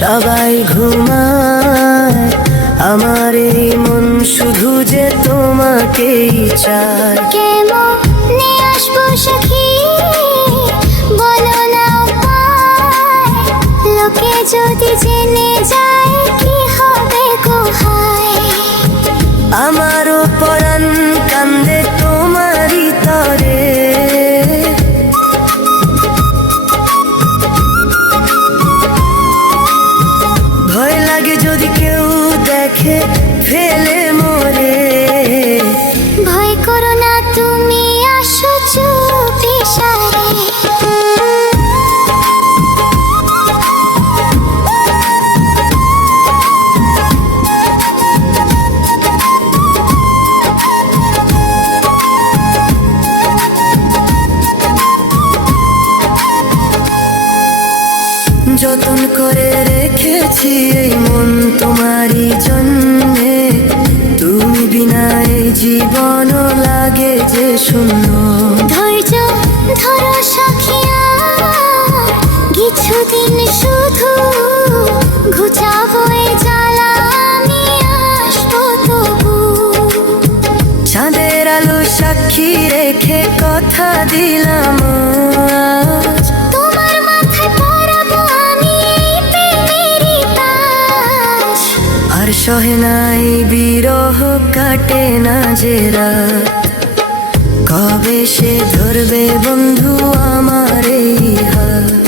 সবাই ঘুমায়, আমার এই মন শুধু যে তোমাকেই চায়। কেমনে আসবো সখী বলো না উপায়, লোকে যদি জেনে যায় কি হবে কোহায়। আমারও পরাণ কান্দে তোমারই তরে, ভয় লাগে যদি কেউ দেখে ফেলে মোরে। ভয় করো না তুমি আসো চুপি সারে। যতন করে রেখেছি এই মন তোমারই জন্যে, তুমি বিনা এই জীবনও লাগে যে শূন্য। ধৈর্য ধরো সখিয়া কিছুদিন শুধু, ঘুচাবো এই জ্বালা আমি আসবো তবু। চাঁদের আলো সাক্ষী রেখে কথা দিলাম আজ, তোমার মাথায় পরাবো আমি এই প্রেমেরই তাজ। আর সহে নাই বিরহ কাটে না যে রাত, কবে সে ধরবে বন্ধু আমার এই হাত।